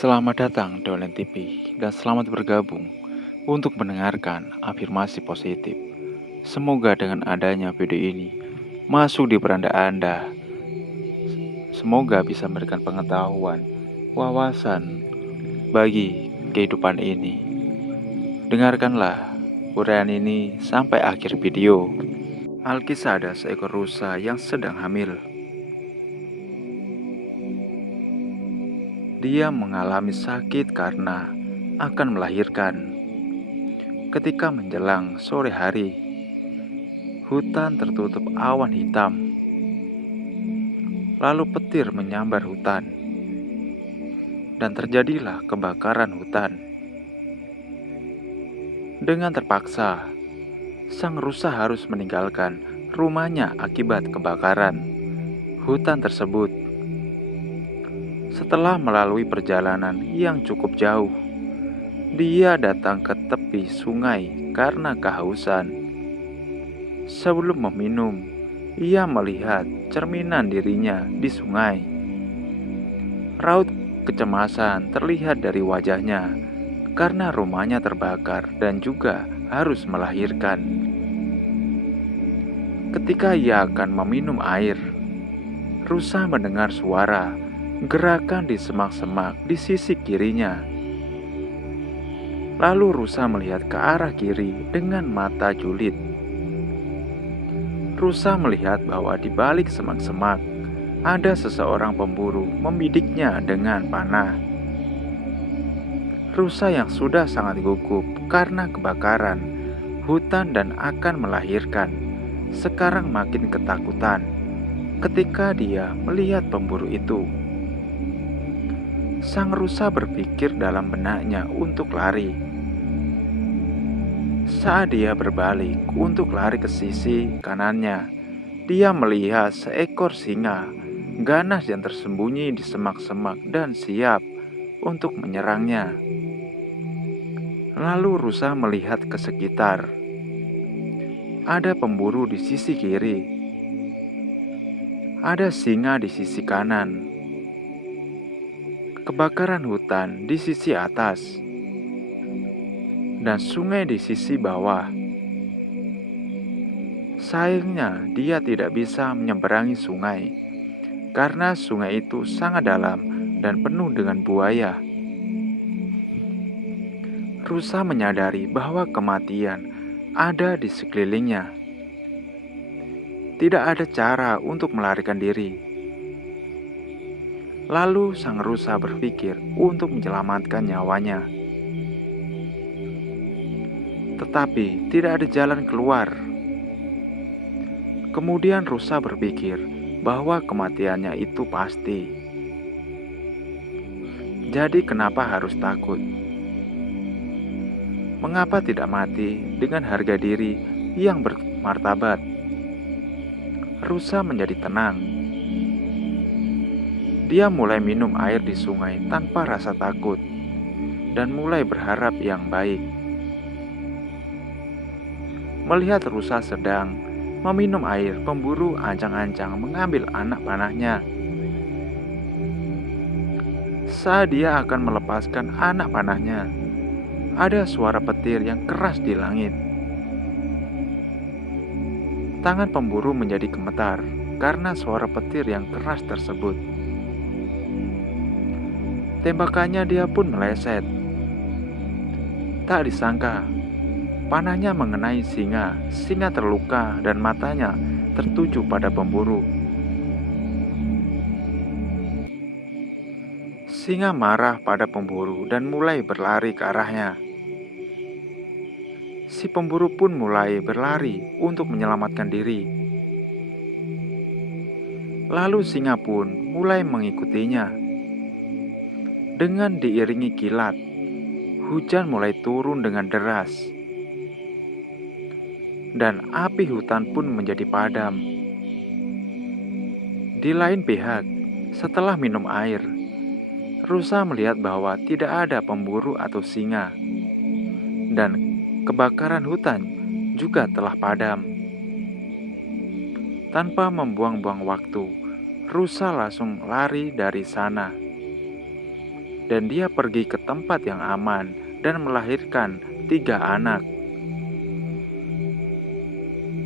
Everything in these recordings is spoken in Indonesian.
Selamat datang di Online TV dan selamat bergabung untuk mendengarkan afirmasi positif. Semoga dengan adanya video ini masuk di beranda Anda, semoga bisa memberikan pengetahuan, wawasan bagi kehidupan ini. Dengarkanlah uraian ini sampai akhir video. Alkisah ada seekor rusa yang sedang hamil. Dia mengalami sakit karena akan melahirkan. Ketika menjelang sore hari, hutan tertutup awan hitam. Lalu petir menyambar hutan, dan terjadilah kebakaran hutan. Dengan terpaksa, sang rusa harus meninggalkan rumahnya akibat kebakaran hutan tersebut. Setelah melalui perjalanan yang cukup jauh, dia datang ke tepi sungai karena kehausan. Sebelum meminum, ia melihat cerminan dirinya di sungai. Raut kecemasan terlihat dari wajahnya karena rumahnya terbakar dan juga harus melahirkan. Ketika ia akan meminum air, rusa mendengar suara gerakan di semak-semak di sisi kirinya. Lalu rusa melihat ke arah kiri dengan mata julid. Rusa melihat bahwa di balik semak-semak ada seseorang pemburu membidiknya dengan panah. Rusa yang sudah sangat gugup karena kebakaran hutan dan akan melahirkan, sekarang makin ketakutan ketika dia melihat pemburu itu. Sang rusa berpikir dalam benaknya untuk lari. Saat dia berbalik untuk lari ke sisi kanannya, dia melihat seekor singa ganas yang tersembunyi di semak-semak dan siap untuk menyerangnya. Lalu rusa melihat ke sekitar. Ada pemburu di sisi kiri. Ada singa di sisi kanan. Kebakaran hutan di sisi atas. Dan sungai di sisi bawah. Sayangnya dia tidak bisa menyeberangi sungai karena sungai itu sangat dalam dan penuh dengan buaya. Rusa menyadari bahwa kematian ada di sekelilingnya. Tidak ada cara untuk melarikan diri. Lalu sang rusa berpikir untuk menyelamatkan nyawanya. Tetapi tidak ada jalan keluar. Kemudian rusa berpikir bahwa kematiannya itu pasti. Jadi kenapa harus takut? Mengapa tidak mati dengan harga diri yang bermartabat? Rusa menjadi tenang. Dia mulai minum air di sungai tanpa rasa takut dan mulai berharap yang baik. Melihat rusa sedang meminum air, pemburu ancang-ancang mengambil anak panahnya. Saat dia akan melepaskan anak panahnya, ada suara petir yang keras di langit. Tangan pemburu menjadi gemetar karena suara petir yang keras tersebut. Tembakannya dia pun meleset. Tak disangka, panahnya mengenai singa. Singa terluka dan matanya tertuju pada pemburu. Singa marah pada pemburu dan mulai berlari ke arahnya. Si pemburu pun mulai berlari untuk menyelamatkan diri. Lalu singa pun mulai mengikutinya. Dengan diiringi kilat, hujan mulai turun dengan deras. Dan api hutan pun menjadi padam. Di lain pihak, setelah minum air, rusa melihat bahwa tidak ada pemburu atau singa. Dan kebakaran hutan juga telah padam. Tanpa membuang-buang waktu, rusa langsung lari dari sana. dan dia pergi ke tempat yang aman dan melahirkan 3 anak.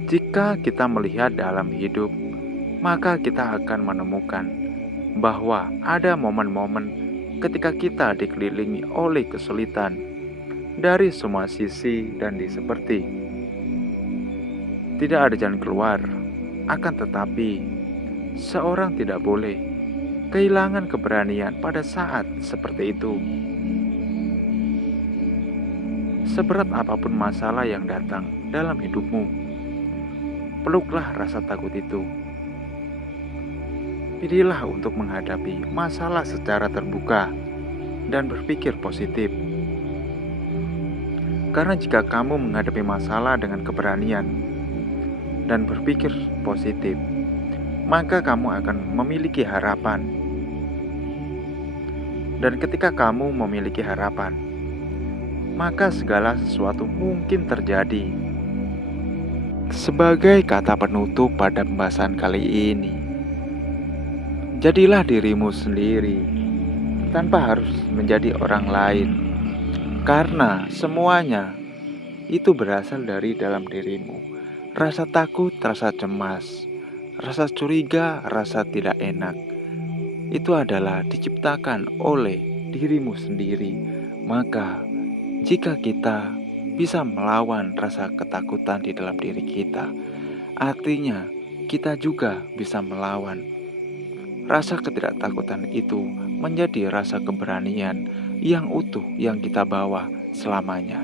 Jika kita melihat dalam hidup, maka kita akan menemukan bahwa ada momen-momen ketika kita dikelilingi oleh kesulitan dari semua sisi dan seperti tidak ada jalan keluar. Akan tetapi, seorang tidak boleh kehilangan keberanian pada saat seperti itu. Seberat apapun masalah yang datang dalam hidupmu, peluklah rasa takut itu. Pilihlah untuk menghadapi masalah secara terbuka dan berpikir positif. Karena jika kamu menghadapi masalah dengan keberanian dan berpikir positif, maka kamu akan memiliki harapan. Dan ketika kamu memiliki harapan, maka segala sesuatu mungkin terjadi. Sebagai kata penutup pada pembahasan kali ini, jadilah dirimu sendiri tanpa harus menjadi orang lain, karena semuanya itu berasal dari dalam dirimu. Rasa takut, rasa cemas, rasa curiga, rasa tidak enak, itu adalah diciptakan oleh dirimu sendiri. Maka jika kita bisa melawan rasa ketakutan di dalam diri kita, artinya kita juga bisa melawan rasa ketidaktakutan itu menjadi rasa keberanian yang utuh yang kita bawa selamanya.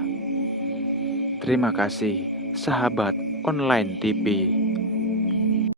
Terima kasih, sahabat online TV.